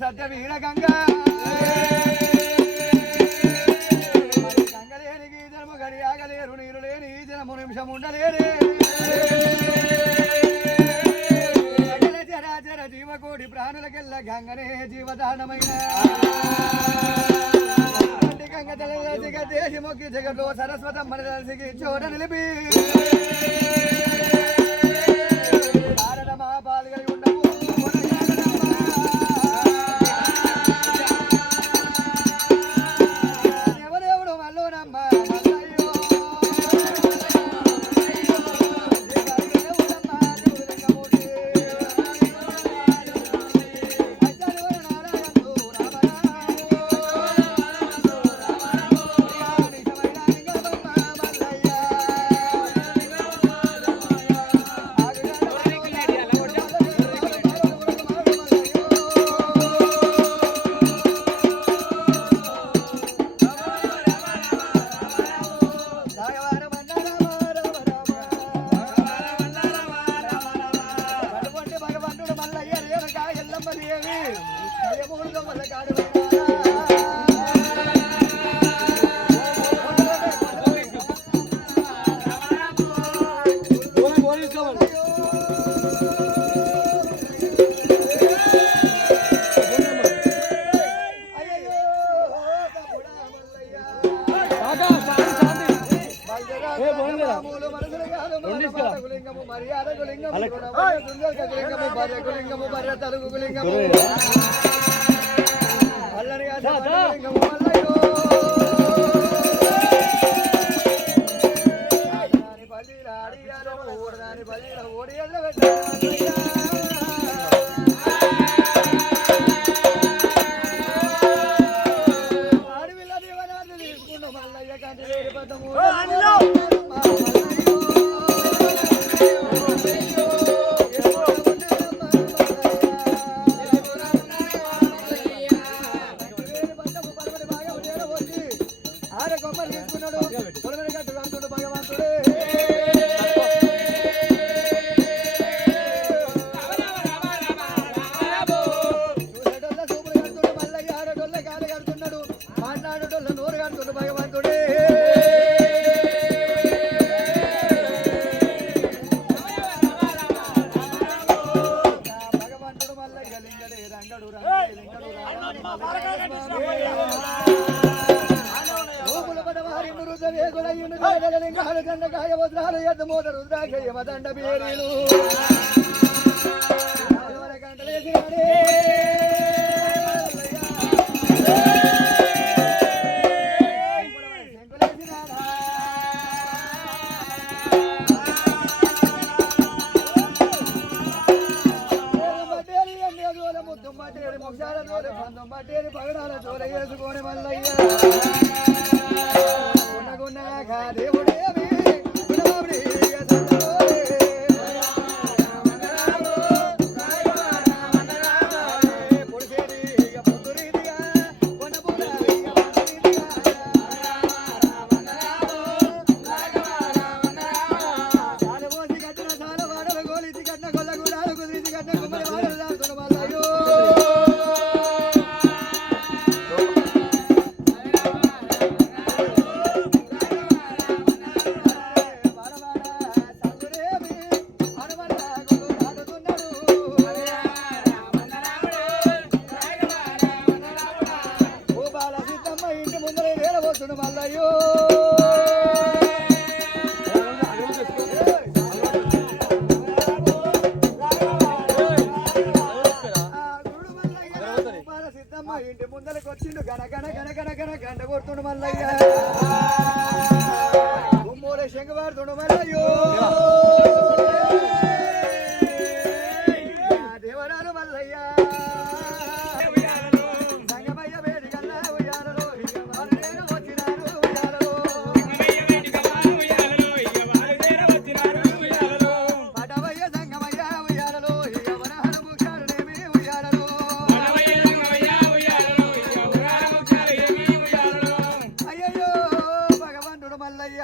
సత్య వీర గంగ గంగలేని జనము గడియాగలేరు నీరు లేని ఈ జనము నిమిషం ఉండలేరే చరాచర జీవకోటి ప్రాణులకెల్ల గంగనే జీవదానమైన గంగ తల దేశి మొక్కి జగట్లో సరస్వతం మన దర్శికి చోట నిలిపి భారతమా పాలుగలి ఉండవు ఎవరెవడు మల్లోనమ్మ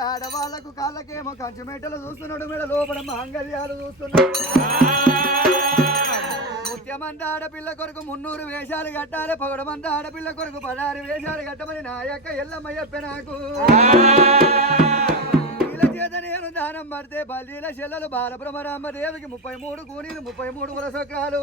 ఆడవాళ్ళకు కాళ్ళకేమో కంచు మేటలు చూస్తున్నాడు, మెడ లోపల మాంగళ్యాలు చూస్తున్నాడు. పయ్యమంత ఆడపిల్ల కొరకు 300 వేషాలు కట్టాలి పొగడమంత ఆడపిల్ల కొరకు 16 వేషాలు కట్టమని నా యొక్క ఎల్లమ్మ చెప్పే నాకు వీళ్ళ చేత నేను దానం పడితే బల్లీల చెల్లెలు బాలబ్రహ్మరామ దేవికి 33 కూనీలు 33 వరసకాలు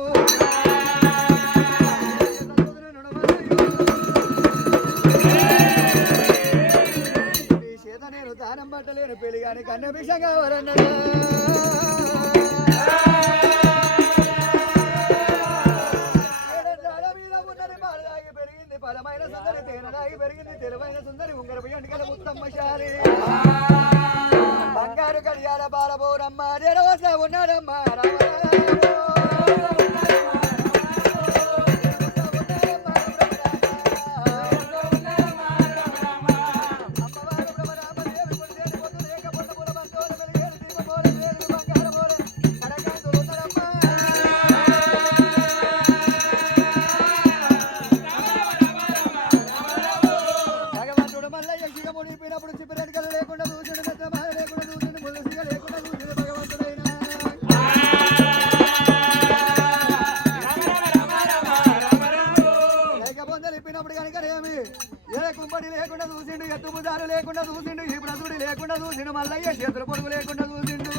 ఈ చేత నేను దానం పట్టలేను పెళ్లి కానీ కన్నభిషంగా ఎవరన్నా బలమైన సుందరి తేనరాగి పెరిగింది తెలివైన సుందరి ఉంగరపు ఎంటికల ముత్తమ్మశాలి బంగారు కడియాల బాలబోరమ్మ దేరవస ఉన్నాడమ్మ లేకుండా చూసిండు ఎత్తుబుదారు లేకుండా చూసిండు ఈ బ్రతుడి లేకుండా చూసిండు మల్లయ్య చేతుల పొడుగు లేకుండా చూసిండు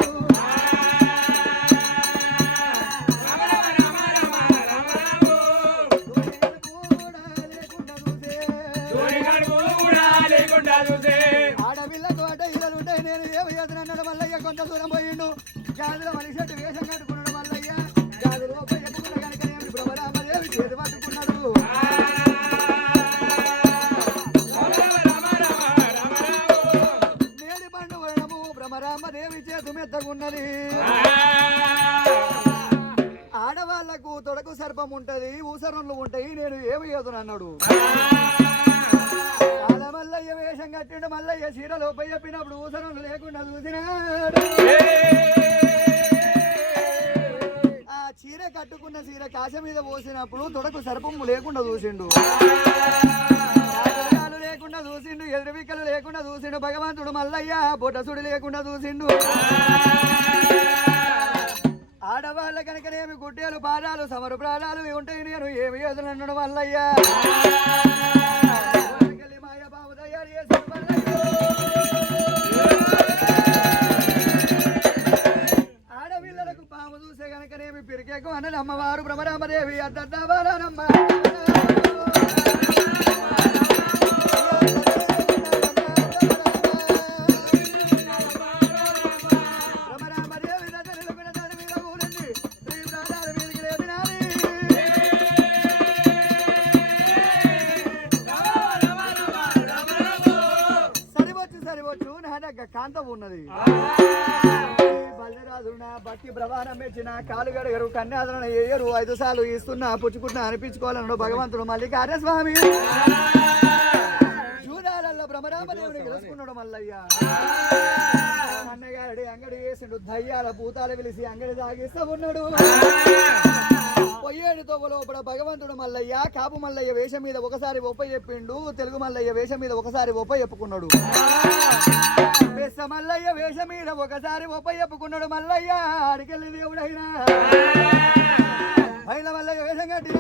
ఆడపిల్లతో అడ్డ ఇళ్ళలుంటాయి నేను ఏమి చేతునన్నాడు మల్లయ్య కొంత దూరం పోయిండు గాజుల మనిషి వేషం కట్టుకున్నాడు మల్లయ్య గాజులు ఎత్తుకున్న కనుక ఏమి బ్రహ్మరామదేవి చేతి పట్టుకున్నాడు రామదేవి చేతు మెత్తగున్నది ఆడవాళ్లకు తొడకు సర్పం ఉంటది ఊసరంలు ఉంటాయి నేను ఏమి చేతునన్నాడు మల్లయ్య వేషం కట్టిండు మల్లయ్య చీరలో పై చెప్పినప్పుడు ఊసరంలు లేకుండా చూసినాడు ఆ చీర కట్టుకున్న చీర కాశ మీద పోసినప్పుడు తొడకు సర్పము లేకుండా చూసిండు లేకుండా చూసిండు ఎదురువిక్కలు లేకుండా చూసిండు భగవంతుడు మల్లయ్య బొటసుడు లేకుండా చూసిండు ఆడవాళ్ళ కనుకనేమి గుడ్డేలు పాదాలు సమరు ప్రాణాలు ఉంటాయి నేను ఏమి ఎదురన్నాడు మల్లయ్య మాయబాబు తయారు చేశాడు ఆడపిల్లలకు పాము చూసే కనుకనేమి పిరికేకు అన్నది అమ్మవారు బ్రహ్మరామదేవి అద్దమ్మ కాంతం ఉన్నది బల్లరాజు నా బట్టి ప్రవాణం మెచ్చిన కాలు గడగరు కన్యాదరణ ఏయరు 5 సార్లు ఇస్తున్నా పుచ్చుకుంటున్నా అనిపించుకోవాలన్నాడు భగవంతుడు మల్లికార్యస్వామి చూడాలల్లో బ్రహ్మరామదేవుని తెలుసుకున్నాడు మల్లయ్య అన్నగారి అంగడి వేసిండు దయ్యాల పూతాలు పిలిచి అంగడి తాగిస్తా ఉన్నాడు పొయ్యేడుతో లోపల భగవంతుడు మల్లయ్య కాపు మల్లయ్య వేషం మీద ఒకసారి ఒప్ప చెప్పిండు తెలుగు మల్లయ్య వేషం మీద ఒకసారి ఒప్ప చెప్పుకున్నాడు మల్లయ్య వేషం మీద ఒకసారి ఒప్ప చెప్పుకున్నాడు మల్లయ్య ఆడికెళ్ళి దేవుడైనా పైన మల్లయ్య వేషం కట్టిన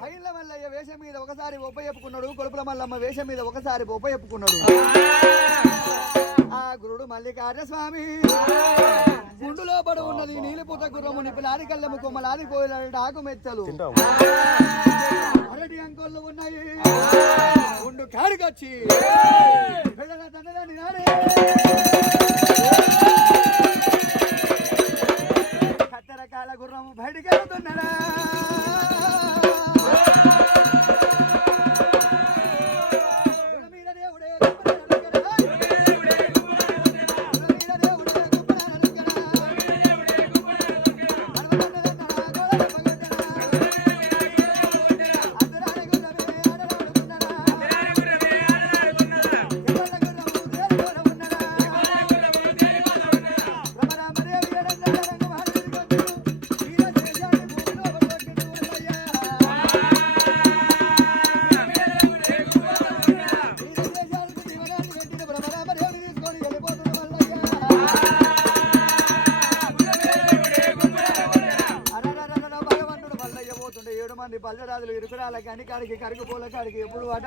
పైన మల్లయ్య వేషం మీద ఒకసారి ఒప్ప చెప్పుకున్నాడు కొడుపుల మల్లమ్మ వేషం మీద ఒకసారి ఒప్ప చెప్పుకున్నాడు ఆ గురుడు మల్లికార్యస్వామి గుండులో పడి ఉన్నది నీలిపుత గుర్రము నిపిలాది కళ్ళెము కొమ్మలాది కోయిలాడి ఆకు మెత్తలు అరటి అంకోళ్ళు ఉన్నాయి గుండు కాడికొచ్చి పిల్లల తండ్రి నాడే కత్తెరకాల గుర్రము బయటికి వెళ్తున్నాడా గాదులు ఇరుకురాల కాని కాడికి కరుగు పూల కాడికి ఎప్పుడు